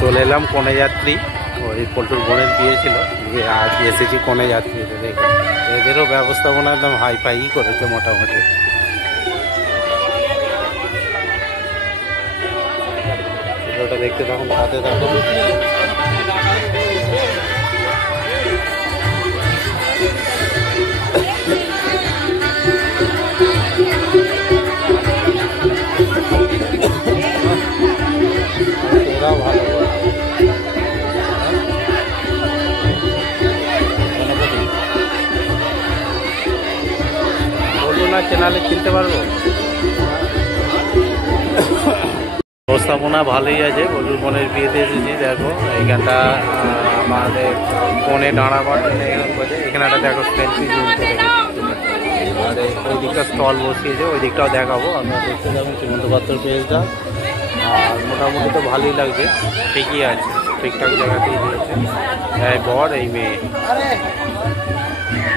চলে এলাম কনে যাত্রী, ওই পল্টুর বোনের বিয়ে ছিল, আজ এসেছি কনে যাত্রী। এদেরও ব্যবস্থাপনা একদম হাইফাই করেছে মোটামুটি। ওটা দেখতে তখন সাথে থাকো। ওরাও ভালো বলুন না, চ্যানেলে চিনতে পারবো। ব্যবস্থাপনা ভালোই আছে। বলুর বোনের বিয়েতে এসেছি, দেখো এইখানটা আমাদের ফোনে দাঁড়া পাঠে এখানে একটা দেখো সেলফি জুম করে, আর ওই দিকটা স্টল বসিয়েছে, ওই দিকটাও দেখাবো। আপনারা দেখতে যাবেন শ্রীমন্ত পাত্র পেজটা। আর মোটামুটি তো ভালোই লাগছে, ঠিকই আছে, ঠিকঠাক জায়গাতেই দিয়েছে। এই বর এই মেয়ে,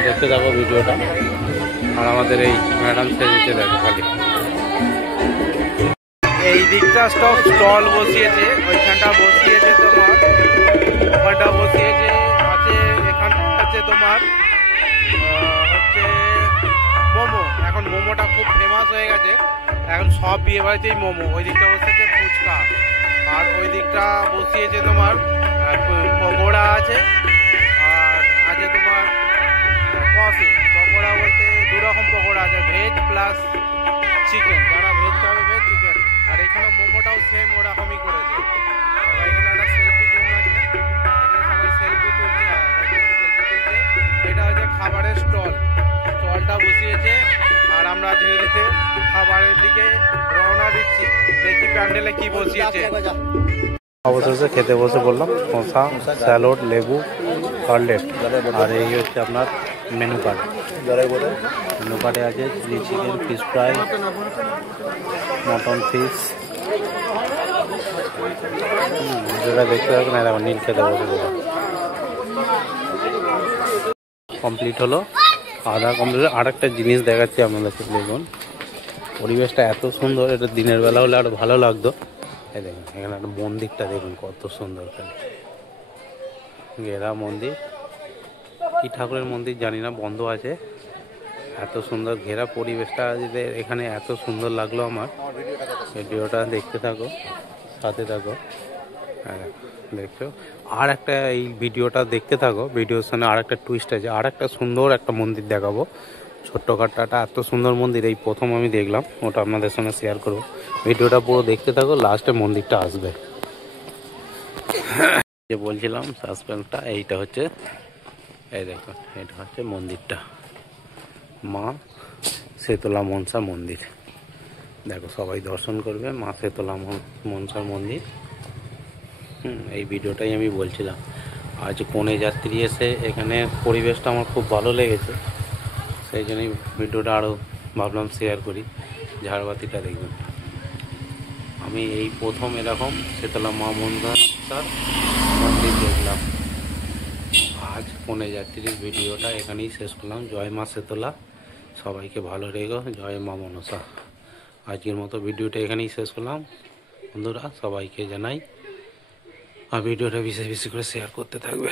দেখতে থাকো ভিডিওটা। আর আমাদের এই ম্যাডাম সেজেছে দেখো খালি। এই দিকটা সব স্টল বসিয়েছে, ওইখানটা বসিয়েছে তোমার, ওখানটা বসিয়েছে আছে, এখানটা আছে তোমার হচ্ছে মোমো। এখন মোমোটা খুব ফেমাস হয়ে গেছে, এখন সব বিয়ে বাড়িতেই মোমো। ওই দিকটা বসিয়েছে ফুচকা, আর ওই দিকটা বসিয়েছে তোমার পকোড়া আছে, আর আছে তোমার কফি। পকোড়া বলতে দু রকম পকোড়া আছে, ভেজ প্লাস চিকেন, যারা ভেজ খাবে ভেজ, চিকেন। আর এখানে মোমোটাও সেম ওরকমই করেছে। এখানে একটা সেলফি জুম আছে, সবাই সেলফি তুলছে, এটা হচ্ছে খাবারের স্টলটা বসিয়েছে। আর আমরা ধীরে ধীরে খাবারের দিকে রওনা দিচ্ছি, দেখি প্যান্ডেলে কি বসিয়েছে। অবশেষে খেতে বসে বললাম, শসা, স্যালাড, লেবু, কাটলেট। আর এই হচ্ছে আপনার মেনু কার্ড। মেনু কার্ডে আছে chilli chicken, fish fry, mutton fish. যেটা দেখতে পাবেন না, নীল খেতে বসে বললাম। কমপ্লিট হলো, আধা কমপ্লিট। আর একটা জিনিস দেখাচ্ছি আপনাদেরকে, দেখুন পরিবেশটা এত সুন্দর, এটা দিনের বেলা হলে আরো ভালো লাগতো। এই দেখুন এখানে একটা মন্দিরটা দেখুন কত সুন্দর, ঘেরা মন্দির। কি ঠাকুরের মন্দির জানি না, বন্ধ আছে। এত সুন্দর ঘেরা পরিবেশটা, এখানে এত সুন্দর লাগলো আমার। ভিডিওটা দেখতে থাকো, সাথে থাকো। হ্যাঁ দেখছো, আর একটা এই ভিডিওটা দেখতে থাকো, ভিডিওর সঙ্গে আর একটা টুইস্ট আছে। আর একটা সুন্দর একটা মন্দির দেখাবো, ছোট্টখাট্টা এত সুন্দর মন্দির, এই প্রথম আমি দেখলাম। ওটা আপনাদের সঙ্গে শেয়ার করবো। ভিডিওটা পুরো দেখতে থাকো, লাস্টে মন্দিরটা আসবে। যে বলছিলাম সাসপেন্সটা, এইটা হচ্ছে, এই দেখো এটা হচ্ছে মন্দিরটা, মা শেতলা মনসা মন্দির। দেখো সবাই দর্শন করবে, মা শেতলা মনসা মন্দির। এই ভিডিওটাই আমি বলছিলাম। আজ কনে যাত্রী এসে এখানে পরিবেশটা আমার খুব ভালো লেগেছে, সেই জন্যই ভিডিওটা আরও ভাবলাম শেয়ার করি। ঝাড়বাতিটা দেখবেন, আমি এই প্রথম এরকম শেতলা মা মনসার মন্দির দেখলাম। আজ কনে যাত্রীর ভিডিওটা এখানেই শেষ করলাম। জয় মা শেতলা, সবাইকে ভালো রেখো, জয় মা মনসা। আজকের মতো ভিডিওটা এখানেই শেষ করলাম বন্ধুরা, সবাইকে জানাই। আর ভিডিওটা বেশি বেশি করে শেয়ার করতে থাকবে।